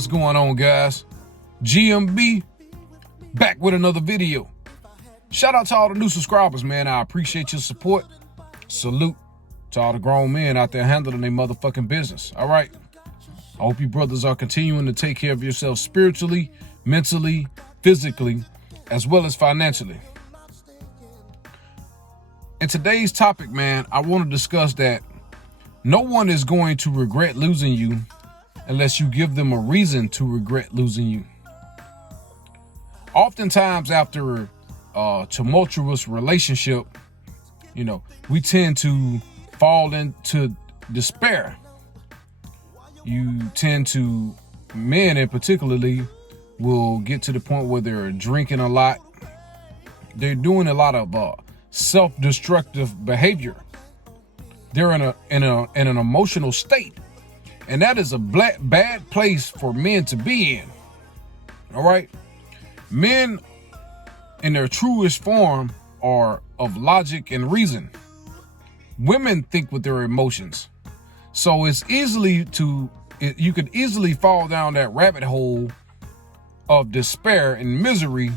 What's going on, guys? GMB back with another video. Shout out to all the new subscribers, man. I appreciate your support. Salute to all the grown men out there handling their motherfucking business. All right. I hope you brothers are continuing to take care of yourselves spiritually, mentally, physically, as well as financially. In today's topic, man, I want to discuss that no one is going to regret losing you unless you give them a reason to regret losing you. Oftentimes after a tumultuous relationship, we tend to fall into despair. Men in particularly will get to the point where they're drinking a lot. They're doing a lot of self-destructive behavior. They're in an emotional state. And that is a bad place for men to be in. All right. Men in their truest form are of logic and reason. Women think with their emotions. So you could easily fall down that rabbit hole of despair and misery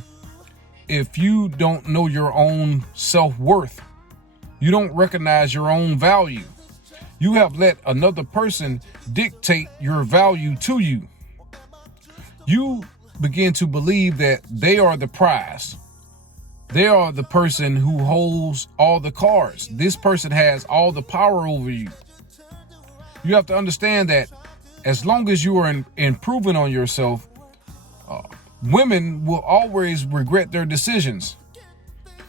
if you don't know your own self-worth. You don't recognize your own value. You have let another person dictate your value to you. You begin to believe that they are the prize. They are the person who holds all the cards. This person has all the power over you. You have to understand that as long as you are improving on yourself, women will always regret their decisions.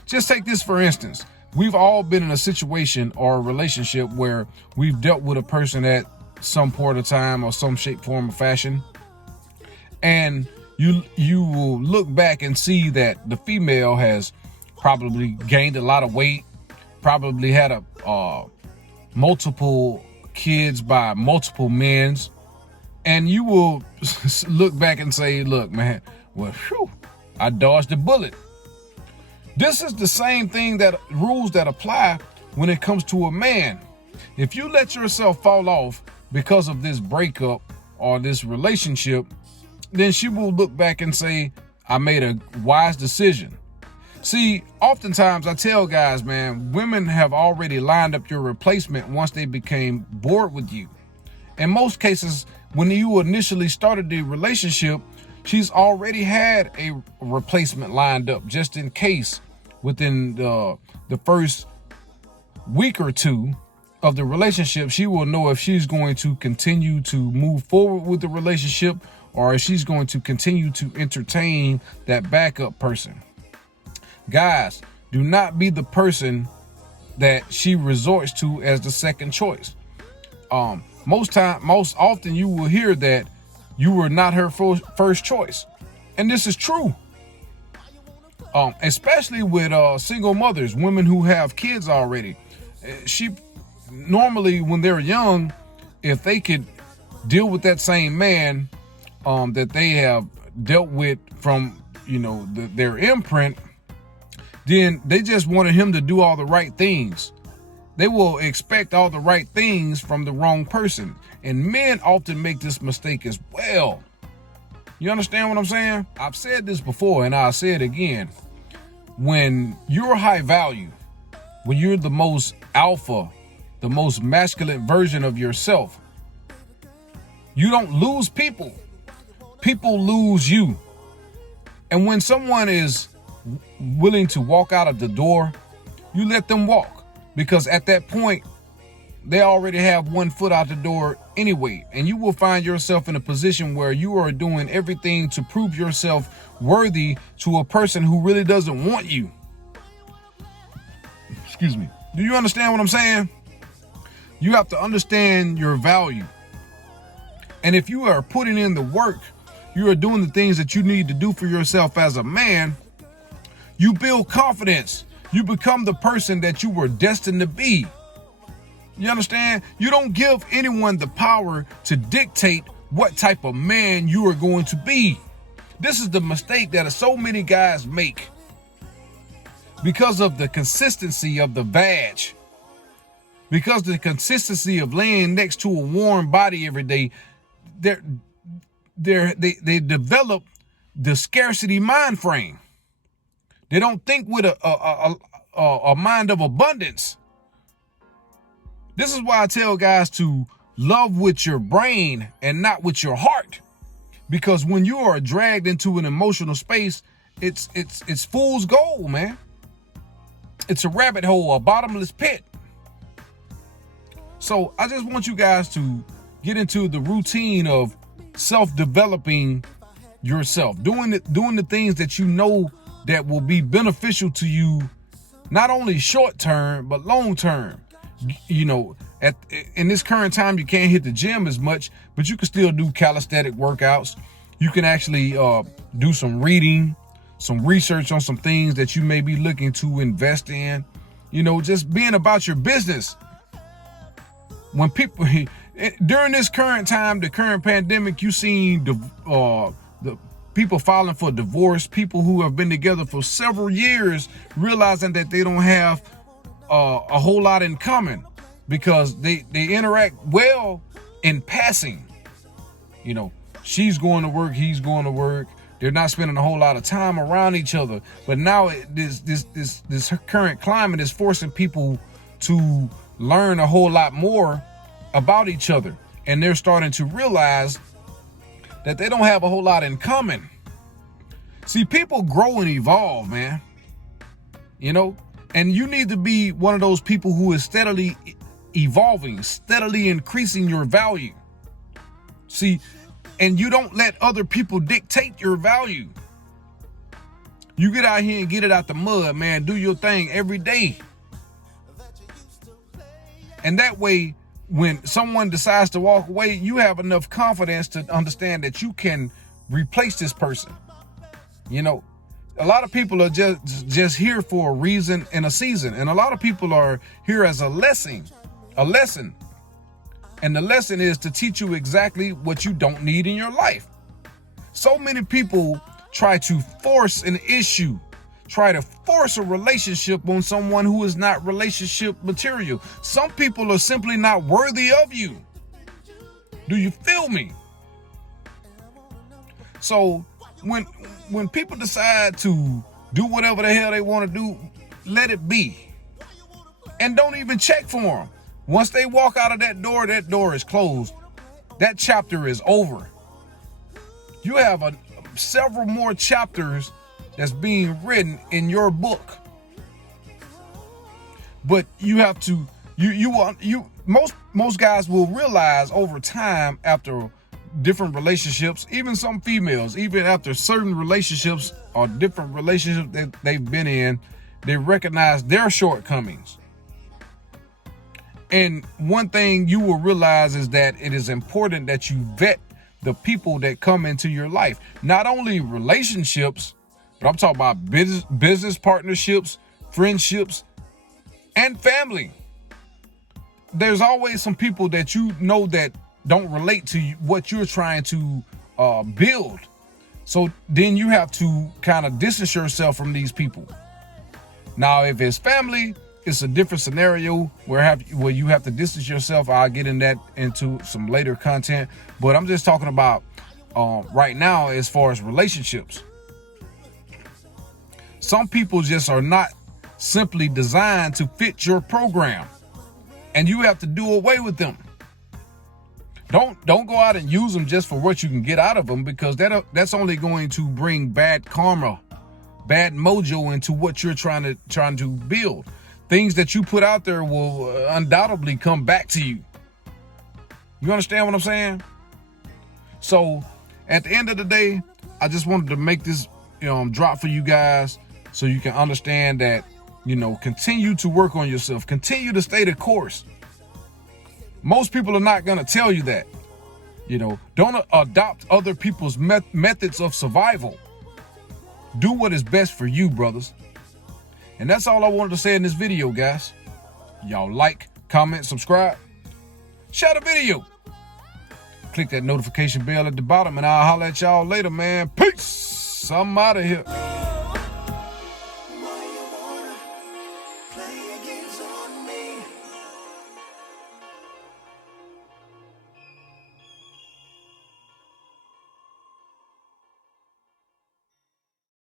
Just take this for instance. We've all been in a situation or a relationship where we've dealt with a person at some point of time or some shape, form, or fashion. And you will look back and see that the female has probably gained a lot of weight, probably had multiple kids by multiple men. And you will look back and say, look, man, well, I dodged a bullet. This is the same thing rules that apply when it comes to a man. If you let yourself fall off because of this breakup or this relationship, then she will look back and say, I made a wise decision. See, oftentimes I tell guys, man, women have already lined up your replacement once they became bored with you. In most cases, when you initially started the relationship, she's already had a replacement lined up just in case within the first week or two of the relationship, she will know if she's going to continue to move forward with the relationship or if she's going to continue to entertain that backup person. Guys, do not be the person that she resorts to as the second choice. Most often you will hear that you were not her first choice. And this is true. Especially with single mothers, women who have kids already. She normally, when they're young, if they could deal with that same man that they have dealt with from, their imprint, then they just wanted him to do all the right things. They will expect all the right things from the wrong person. And men often make this mistake as well. You understand what I'm saying? I've said this before and I'll say it again. When you're high value, when you're the most alpha, the most masculine version of yourself, you don't lose people. People lose you. And when someone is willing to walk out of the door, you let them walk. Because at that point, they already have one foot out the door anyway. And you will find yourself in a position where you are doing everything to prove yourself worthy to a person who really doesn't want you. Excuse me. Do you understand what I'm saying? You have to understand your value. And if you are putting in the work, you are doing the things that you need to do for yourself as a man, you build confidence. You become the person that you were destined to be. You understand? You don't give anyone the power to dictate what type of man you are going to be. This is the mistake that so many guys make because of the consistency of the vag. Because the consistency of laying next to a warm body every day, they develop the scarcity mind frame. They don't think with a mind of abundance. This is why I tell guys to love with your brain and not with your heart. Because when you are dragged into an emotional space, it's fool's gold, man. It's a rabbit hole, a bottomless pit. So I just want you guys to get into the routine of self-developing yourself, doing the things that you know that will be beneficial to you, not only short term but long term. You know, in this current time, you can't hit the gym as much, but you can still do calisthenic workouts. You can actually do some reading, some research on some things that you may be looking to invest in. You know, just being about your business. When people during this current time, the current pandemic, you seen the people filing for divorce, people who have been together for several years realizing that they don't have a whole lot in common because they interact well in passing. You know, she's going to work, he's going to work. They're not spending a whole lot of time around each other. But now this current climate is forcing people to learn a whole lot more about each other. And they're starting to realize that they don't have a whole lot in common. See, people grow and evolve, man. You know, and you need to be one of those people who is steadily evolving, steadily increasing your value. See, and you don't let other people dictate your value. You get out here and get it out the mud, man. Do your thing every day. And that way, when someone decides to walk away, you have enough confidence to understand that you can replace this person. You know, a lot of people are just here for a reason and a season. And a lot of people are here as a lesson. And the lesson is to teach you exactly what you don't need in your life. So many people try to force an issue, try to force a relationship on someone who is not relationship material. Some people are simply not worthy of you. Do you feel me? So when people decide to do whatever the hell they want to do, let it be. And don't even check for them. Once they walk out of that door is closed. That chapter is over. You have several more chapters that's being written in your book. But you have to, most guys will realize over time, after different relationships, even some females, even after certain relationships or different relationships that they've been in, they recognize their shortcomings. And one thing you will realize is that it is important that you vet the people that come into your life. Not only relationships, but I'm talking about business partnerships, friendships, and family. There's always some people that you know that don't relate to what you're trying to build. So then you have to kind of distance yourself from these people. Now, if it's family, it's a different scenario where you have to distance yourself. I'll get into some later content, but I'm just talking about right now as far as relationships. Some people just are not simply designed to fit your program, and you have to do away with them. Don't go out and use them just for what you can get out of them, because that's only going to bring bad karma, bad mojo into what you're trying to build. Things that you put out there will undoubtedly come back to you. You understand what I'm saying? So at the end of the day, I just wanted to make this drop for you guys so you can understand that, continue to work on yourself. Continue to stay the course. Most people are not going to tell you that. Don't adopt other people's methods of survival. Do what is best for you, brothers. And that's all I wanted to say in this video, guys. Y'all like, comment, subscribe, share the video. Click that notification bell at the bottom, and I'll holler at y'all later, man. Peace. I'm out of here. Why you wanna play games on me?